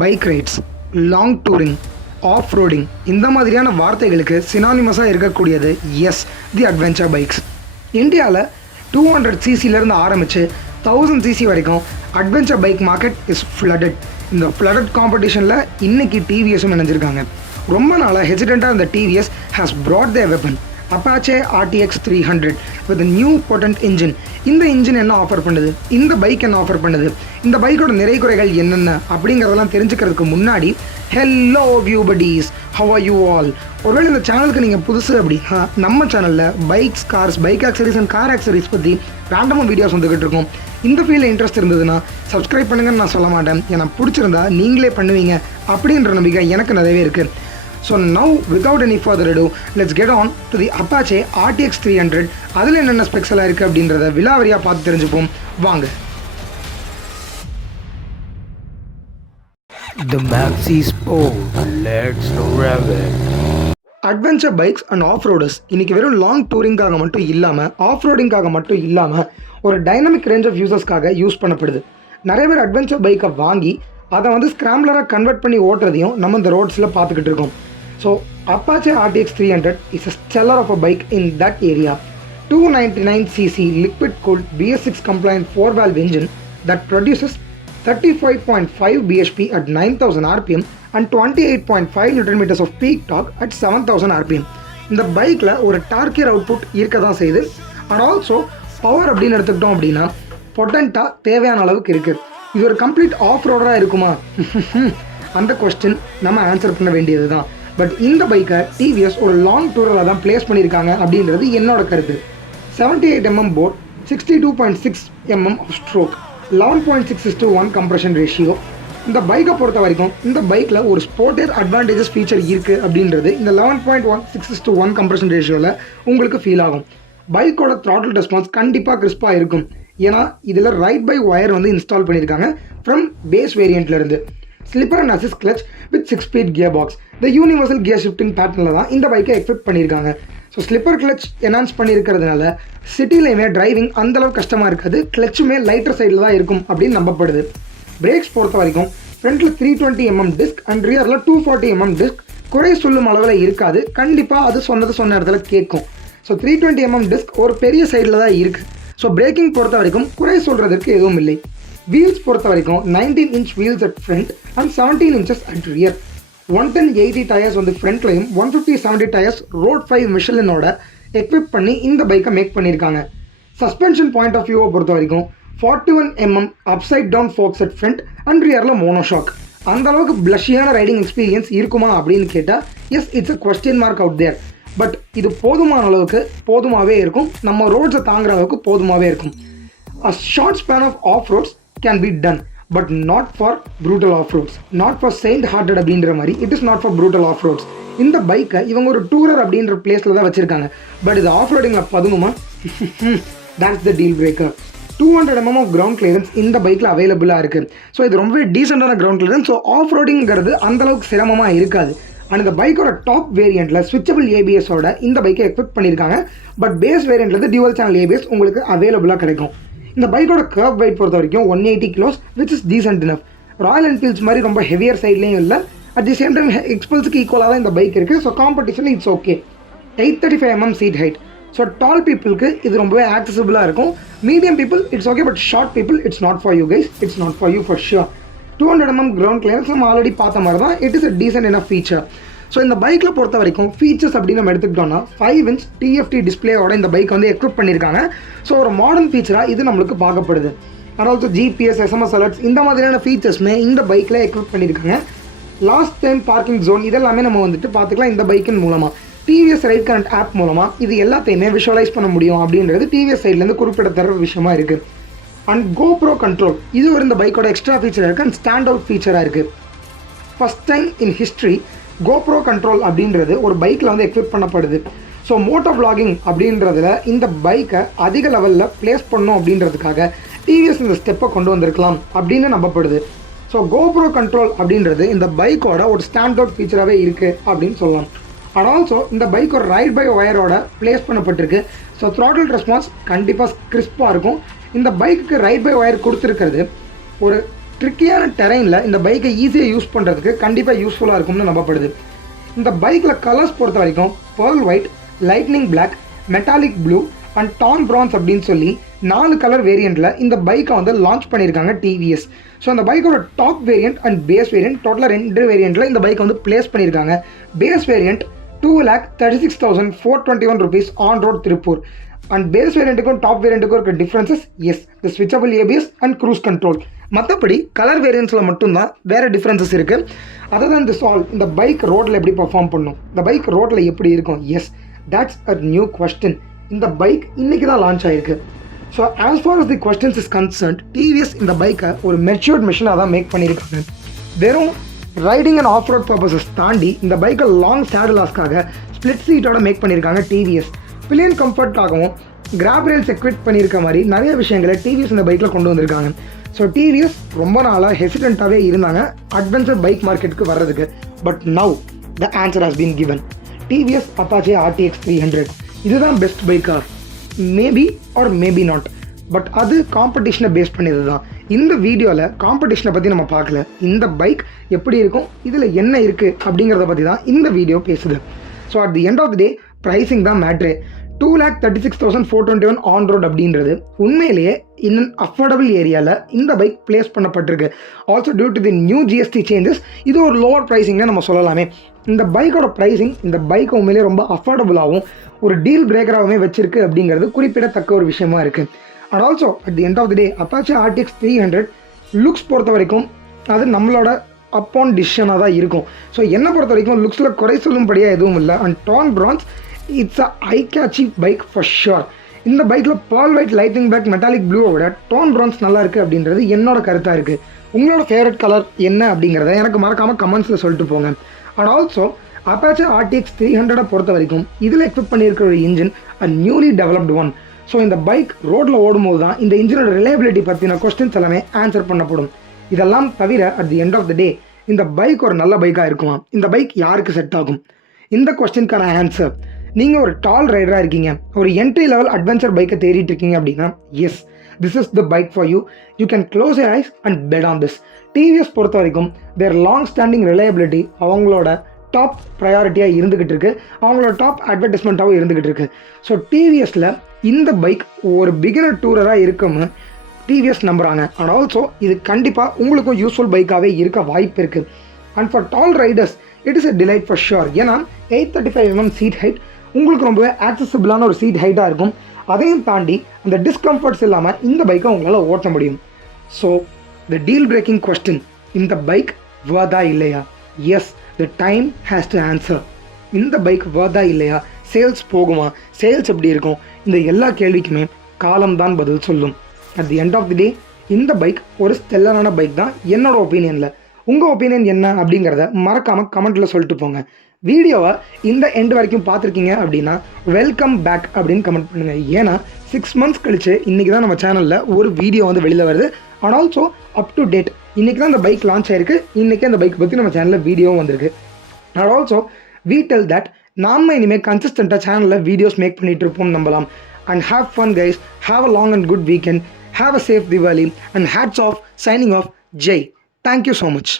Bike rides, long touring, off roading இந்த மாதிரியான வார்த்தைகளுக்கு சினானிமஸாக இருக்கக்கூடியது தி அட்வென்ச்சர் பைக்ஸ். இந்தியாவில் 200 சிசிலேருந்து ஆரம்பித்து 1000 சிசி வரைக்கும் adventure bike market is flooded. இந்த ஃப்ளடட் காம்படிஷனில் இன்றைக்கி டிவிஎஸும் இணைஞ்சிருக்காங்க. ரொம்ப நாளாக ஹெசிடெண்ட்டாக இந்த TVS has brought their weapon Apache RTX 300 with a new potent engine. இந்த இன்ஜின் என்ன ஆஃபர் பண்ணுது, இந்த பைக் என்ன ஆஃபர் பண்ணுது, இந்த பைக்கோட நிறை குறைகள் என்னென்ன அப்படிங்கிறதெல்லாம் தெரிஞ்சுக்கிறதுக்கு முன்னாடி hello view buddies, how are you all? ஒருவேளை இந்த சேனலுக்கு நீங்கள் புதுசு அப்படின்னா நம்ம சேனலில் bikes, cars, bike ஆக்சரிஸ் and car ஆக்சரிஸ் பற்றி ரேண்டமாக வீடியோஸ் வந்துக்கிட்டு இருக்கோம். இந்த ஃபீல்டில் இன்ட்ரெஸ்ட் இருந்ததுன்னா சப்ஸ்கிரைப் பண்ணுங்கன்னு நான் சொல்ல மாட்டேன். ஏன்னா பிடிச்சிருந்தா நீங்களே பண்ணுவீங்க அப்படின்ற நம்பிக்கை எனக்கு நிறையவே இருக்குது. So now without any further ado, let's get on to the Apache RTX 300. அதில் என்னென்ன ஸ்பெக்ஸெல்லாம் இருக்குது அப்படின்றத விலாவரியாக பார்த்து தெரிஞ்சுப்போம் வாங்க. The Maxi Sport, let's rev it. Adventure bikes and off roaders இன்றைக்கி வெறும் லாங் டூரிங்காக மட்டும் இல்லாமல், ஆஃப் ரோடிங்காக மட்டும் இல்லாமல் ஒரு டைனமிக் ரேஞ்ச் ஆஃப் யூசர்ஸ்க்காக யூஸ் பண்ணப்படுது. நிறைய பேர் அட்வென்ச்சர் பைக்கை வாங்கி அதை ஸ்க்ராம்லராக கன்வெர்ட் பண்ணி ஓட்டுறதையும் நம்ம இந்த ரோட்ஸில் பார்த்துக்கிட்டு இருக்கோம். So Apache RTX 300 is a stellar of a bike in that area. 299cc liquid cooled BS6 compliant 4-valve engine that produces 35.5 bhp at 9000 rpm and 28.5 Nm of peak torque at 7000 rpm. இந்த பைக்கில் ஒரு டார்கியர் output இருக்க தான் செய்யுது. And also power அப்படின்னு எடுத்துக்கிட்டோம் அப்படின்னா பொட்டன்ட்டாக தேவையான அளவுக்கு இருக்குது. இது ஒரு கம்ப்ளீட் ஆஃப் ரோடராக இருக்குமா? அந்த கொஸ்டின் நம்ம ஆன்சர் பண்ண வேண்டியது தான். பட் இந்த பைக்கை டிவிஎஸ் ஒரு லாங் டூரில் தான் பிளேஸ் பண்ணியிருக்காங்க அப்படின்றது என்னோட கருத்து. 78 mm bore, 62.6 mm of stroke, 11.6:1 compression ratio. இந்த பைக்கை பொறுத்த வரைக்கும் இந்த பைக்கில் ஒரு ஸ்போர்ட்டியர் அட்வான்டேஜஸ் ஃபீச்சர் இருக்குது அப்படின்றது இந்த 11.6:1 கம்ப்ரெஷன் ரேஷியோவில் உங்களுக்கு ஃபீல் ஆகும். பைக்கோட த்ராட்டில் ரெஸ்பான்ஸ் கண்டிப்பாக கிறிஸ்பாக இருக்கும். ஏன்னா இதில் ரைட் பை ஒயர் இன்ஸ்டால் பண்ணியிருக்காங்க ஃப்ரம் பேஸ் வேரியண்ட்லேருந்து. Slipper and assist clutch with 6-speed gear box, இந்த யூனிவர்சல் கியர் ஷிஃப்டிங் பேட்டர்னில் தான் இந்த பைக்கை எக்விப் பண்ணியிருக்காங்க. ஸோ ஸ்லிப்பர் கிளச் என்ஹான்ஸ் பண்ணியிருக்கிறதுனால சிட்டிலையுமே டிரைவிங் அந்தளவு கஷ்டமாக இருக்காது. கிளச்சுமே லைட்டர் சைடில் தான் இருக்கும் அப்படின்னு நம்பப்படுது. பிரேக்ஸ் பொறுத்த வரைக்கும் ஃப்ரண்ட்டில் 320 mm டிஸ்க் அண்ட் ரியரில் 240 mm டிஸ்க் குறை சொல்லும் அளவில் இருக்காது. கண்டிப்பாக அது சொன்ன இடத்துல கேட்கும். ஸோ 320 mm டிஸ்க் ஒரு பெரிய சைடில் தான் இருக்குது. ஸோ பிரேக்கிங் பொறுத்த வரைக்கும் குறை சொல்கிறதுக்கு எதுவும் இல்லை. வீல்ஸ் பொறுத்த வரைக்கும் 19-inch wheels at front and 17 inches at rear. 110/80 tyres ஃப்ரண்ட்லையும் 150/70 டயர்ஸ் ரோட் 5 மிஷலினோட எக்விப் பண்ணி இந்த பைக்கை மேக் பண்ணியிருக்காங்க. சஸ்பென்ஷன் பாயிண்ட் ஆஃப் வியூவை பொறுத்த வரைக்கும் 41 mm upside down forks at front and ரியரில் மோனோஷாக். அந்த அளவுக்கு பிளஷியான ரைடிங் எக்ஸ்பீரியன்ஸ் இருக்குமா அப்படின்னு கேட்டால் it's a question mark out there. But இது போதுமான அளவுக்கு போதுமாகவே இருக்கும். நம்ம ரோட்ஸை தாங்குற அளவுக்கு போதுமாகவே இருக்கும். A short span of off-roads can be done, but not for brutal off-roads, not for saint-hearted அப்படின்ற மாதிரி it is not for brutal off-roads. இந்த பைக்கை இவங்க ஒரு டூரர் அப்படின்ற பிளேஸில் தான் வச்சுருக்காங்க. பட் இது ஆஃப் ரோடிங்கில் பதுங்குமா? that's the deal breaker. 200 mm of ground clearance இந்த பைக்கில் அவைலபிளாக இருக்குது. ஸோ இது ரொம்பவே டீசெண்டான கிரவுண்ட் கிளியரன்ஸ். ஸோ ஆஃப் ரோடிங்கிறது அந்தளவுக்கு சிரமமாக இருக்காது. அண்ட் இந்த பைக்கோட டாப் வேரியண்ட்டில் ஸ்விட்சபிள் ஏபிஎஸோட இந்த பைக்கை எக்விப் பண்ணியிருக்காங்க. பட் பேஸ் வேரியண்ட்லேருந்து டியூவல் சேனல் ஏபிஎஸ் உங்களுக்கு அவைலபிளாக கிடைக்கும். இந்த பைக்கோட கர்வ் வெயிட் பொறுத்த வரைக்கும் 180 kilos which is decent enough. Royal Enfields மாதிரி ரொம்ப ஹெவியர் சைட்லேயும் இல்லை. அட் தி சேம் டைம் எக்ஸ்பல்ஸுக்கு ஈக்குவலாக தான் இந்த பைக் இருக்குது. So competition it's okay. 835 mm seat height. So tall பீப்புளுக்கு இது ரொம்பவே ஆக்சசிபிளாக இருக்கும். Medium people it's okay, but short people it's not for you guys, it's not for you for sure. 200 mm ground clearance நம்ம already பார்த்த மாதிரி தான். It is a decent enough feature. So இந்த பைக்கில் பொறுத்த வரைக்கும் ஃபீச்சர்ஸ் அப்படின்னு நம்ம எடுத்துக்கிட்டோம்னா 5-inch TFT டிஸ்பிளேயோட இந்த பைக் எக்விப் பண்ணியிருக்காங்க. ஸோ ஒரு மாடர்ன் ஃபீச்சராக இது நம்மளுக்கு பார்க்கப்படுது. And also GPS, SMS alerts இந்த மாதிரியான ஃபீச்சர்ஸுமே இந்த பைக்கில் எக்விப் பண்ணியிருக்காங்க. லாஸ்ட் டைம் பார்க்கிங் ஜோன் இதெல்லாமே நம்ம பார்த்துக்கலாம் இந்த பைக்கின் மூலமாக. டிவிஎஸ் ரைட் கரண்ட் ஆப் மூலமாக இது எல்லாத்தையுமே விஷுவலைஸ் பண்ண முடியும் அப்படின்றது டிவிஎஸ் சைட்லேருந்து குறிப்பிடத்தர விஷயமா இருக்குது. அண்ட் GoPro கண்ட்ரோல் இது ஒரு இந்த பைக்கோட எக்ஸ்ட்ரா ஃபீச்சராக இருக்குது அண்ட் ஸ்டாண்ட் அவுட் ஃபீச்சராக இருக்குது. First time in history GoPro control அப்படின்றது ஒரு பைக்கில் எக்விப் பண்ணப்படுது. ஸோ மோட்டோ விளாகிங் அப்படின்றதுல இந்த பைக்கை அதிக லெவலில் ப்ளேஸ் பண்ணணும் அப்படின்றதுக்காக டிவிஎஸ் இந்த ஸ்டெப்பை கொண்டு வந்திருக்கலாம் அப்படின்னு நம்பப்படுது. ஸோ GoPro கண்ட்ரோல் அப்படின்றது இந்த பைக்கோட ஒரு ஸ்டாண்ட் அவுட் ஃபீச்சராகவே இருக்குது அப்படின்னு சொல்லலாம். அண்ட் ஆல்சோ இந்த பைக் ஒரு ரைட் பை ஒயரோட ப்ளேஸ் பண்ணப்பட்டிருக்கு. ஸோ த்ராட்டில் ரெஸ்பான்ஸ் கண்டிப்பாக கிறிஸ்பாக இருக்கும். இந்த பைக்குக்கு ரைட் பை ஒயர் கொடுத்துருக்கிறது ஒரு ட்ரிக்கியான டெரைனில் இந்த பைக்கை ஈஸியாக யூஸ் பண்ணுறதுக்கு கண்டிப்பாக யூஸ்ஃபுல்லாக இருக்கும்னு நம்பப்படுது. இந்த பைக்கில் கலர்ஸ் பொறுத்த வரைக்கும் pearl white, lightning black, metallic blue and tan bronze அப்படின்னு சொல்லி 4 கலர் வேரியண்ட்டில் இந்த பைக்கை வந்து லான்ச் பண்ணியிருக்காங்க டிவிஎஸ். ஸோ அந்த பைக்கோட top variant and base variant டோட்டலாக 2 வேரியண்ட்டில் இந்த பைக்கை வந்து பிளேஸ் பண்ணியிருக்காங்க. Base variant 2,36,421 rupees on road Tiruppur. And base வேரியண்ட்டுக்கும் டாப் வேரியண்ட்டுக்கும் இருக்க differences the switchable ABS and cruise control. மற்றபடி கலர் வேரியன்ஸில் மட்டும்தான் வேறு டிஃப்ரென்சஸ் இருக்குது. அதர் தன் திஸ் ஆல் இந்த பைக் ரோட்டில் எப்படி பர்ஃபார்ம் பண்ணும், இந்த பைக் ரோட்டில் எப்படி இருக்கும், that's a நியூ question. இந்த பைக் இன்றைக்கி தான் லான்ச் ஆகிருக்கு. So as far as the questions is concerned, TVS இந்த பைக்கை ஒரு மெச்சூர்ட் மிஷினாக தான் மேக் பண்ணியிருக்காங்க. வெறும் riding and off road purposes தாண்டி இந்த பைக்கை லாங் சேடலாஸ்க்காக ஸ்பிளிட் சீட்டோட மேக் பண்ணியிருக்காங்க டிவிஎஸ். பில்லியன் கம்ஃபர்ட்காகவும் கிராப் ரேல்ஸ் எக்விப் பண்ணியிருக்க மாதிரி நிறைய விஷயங்களை டிவிஎஸ் இந்த பைக்கில் கொண்டு வந்திருக்காங்க. ஸோ டிவிஎஸ் ரொம்ப நாளாக ஹெசிடென்ட்டாகவே இருந்தாங்க அட்வென்ச்சர் பைக் மார்க்கெட்டுக்கு வர்றதுக்கு. But now the answer has been given. TVS Apache RTX 300 இதுதான் பெஸ்ட் பைக்கா? Maybe or maybe not. But அது காம்படிஷனை பேஸ் பண்ணியது தான். இந்த வீடியோவில் காம்படிஷனை பற்றி நம்ம பார்க்கல, இந்த பைக் எப்படி இருக்கும், இதில் என்ன இருக்குது அப்படிங்கிறத பற்றி தான் இந்த வீடியோ பேசுது. So at the end of the day pricing தான் மேட்ரு. 2,36,421 ஆன் ரோட் அப்படின்றது உண்மையிலேயே இன்னும் அஃபோர்டபுள் ஏரியாவில் இந்த பைக் பிளேஸ் பண்ணப்பட்டிருக்கு. Also due to the new GST changes இது ஒரு லோவர் ப்ரைஸிங்னு நம்ம சொல்லலாமே. இந்த பைக்கோட ப்ரைஸிங் இந்த பைக் உண்மையிலேயே ரொம்ப அஃபோர்டபுளாகவும் ஒரு டீல் பிரேக்கராகவுமே வச்சிருக்கு அப்படிங்கிறது குறிப்பிடத்தக்க ஒரு விஷயமா இருக்குது. And also at the end of the day Apache RTX 300 looks பொறுத்த வரைக்கும் அது நம்மளோட அப்பான் டிசிஷனாக தான் இருக்கும். ஸோ என்னை பொறுத்த வரைக்கும் லுக்ஸில் குறை சொல்லும்படியாக எதுவும் இல்லை. And tan bronze it's a eye catchy bike for sure. இந்த பைக்கில் pearl white, lightning black, metallic blue விட டான் bronze நல்லா இருக்குது அப்படின்றது என்னோட கருத்தாக இருக்குது. உங்களோட ஃபேவரட் கலர் என்ன அப்படிங்கிறத எனக்கு மறக்காமல் கமெண்ட்ஸில் சொல்லிட்டு போங்க. அண்ட் ஆல்சோ அப்பாச்சே RTX 300 பொறுத்த வரைக்கும் இதில் எக்விப் பண்ணியிருக்கிற ஒரு இன்ஜின் அ நியூலி டெவலப்டு ஒன். ஸோ இந்த பைக் ரோட்டில் ஓடும்போது தான் இந்த இன்ஜினோட ரிலையபிலிட்டி பற்றின கொஸ்டின்ஸ் எல்லாமே ஆன்சர் பண்ணப்படும். இதெல்லாம் தவிர at the end of the day இந்த பைக் ஒரு நல்ல பைக்காக இருக்குமா, இந்த பைக் யாருக்கு செட் ஆகும், இந்த கொஸ்டினுக்கான ஆன்சர் நீங்கள் ஒரு டால் ரைடராக இருக்கீங்க, ஒரு என்ட்ரி லெவல் அட்வென்ச்சர் பைக்கை தேடிட்டு இருக்கீங்க அப்படின்னா this is the bike for you. You can close your eyes and bet on this. TVS பொறுத்த வரைக்கும் தேர் லாங் ஸ்டாண்டிங் ரிலையபிலிட்டி அவங்களோட டாப் ப்ரையாரிட்டியாக இருந்துக்கிட்டு இருக்குது, அவங்களோட டாப் அட்வர்டைஸ்மெண்ட்டாகவும் இருந்துக்கிட்டு இருக்குது. ஸோ டிவிஎஸில் இந்த பைக் ஒரு பிகினர் டூரராக இருக்குன்னு டிவிஎஸ் நம்புகிறாங்க. அண்ட் ஆல்சோ இது கண்டிப்பாக உங்களுக்கும் யூஸ்ஃபுல் பைக்காகவே இருக்க வாய்ப்பு இருக்குது. And for tall riders it is a delight for sure. ஏன்னா 835mm சீட் ஹைட் உங்களுக்கு ரொம்பவே ஆக்சசிபிளான ஒரு சீட் ஹைட்டாக இருக்கும். அதையும் தாண்டி அந்த டிஸ்கம்ஃபர்ட்ஸ் இல்லாமல் இந்த பைக்கை உங்களால் ஓட்ட முடியும். So the deal breaking question, இந்த பைக் வர்தா இல்லையா? The time has to answer. இந்த பைக் வர்தா இல்லையா, சேல்ஸ் போகுமா, சேல்ஸ் எப்படி இருக்கும், இந்த எல்லா கேள்விக்குமே காலம்தான் பதில் சொல்லும். At the end of the day இந்த பைக் ஒரு ஸ்டெல்லரான பைக் தான் என்னோட ஒப்பீனியனில். உங்கள் ஒப்பீனியன் என்ன அப்படிங்கிறத மறக்காமல் கமெண்ட்டில் சொல்லிட்டு போங்க. வீடியோவை இந்த எண்டு வரைக்கும் பார்த்துருக்கீங்க அப்படின்னா வெல்கம் பேக் அப்படின்னு கமெண்ட் பண்ணுங்கள். ஏன்னா 6 months கழிச்சு இன்றைக்கி தான் நம்ம சேனலில் ஒரு வீடியோ வந்து வெளியில் வருது. And also up to date இன்றைக்கி தான் இந்த பைக் லான்ச் ஆயிருக்கு, இன்றைக்கி அந்த பைக் பற்றி நம்ம சேனலில் வீடியோவும் வந்திருக்கு. And also we tell that நாம் இனிமேல் கன்சிஸ்டண்ட்டாக சேனலில் வீடியோஸ் மேக் பண்ணிகிட்டு இருப்போம் நம்பலாம். And have fun guys, have a long and good weekend, have a safe Diwali, and hats off, signing off, Jay. Thank you so much.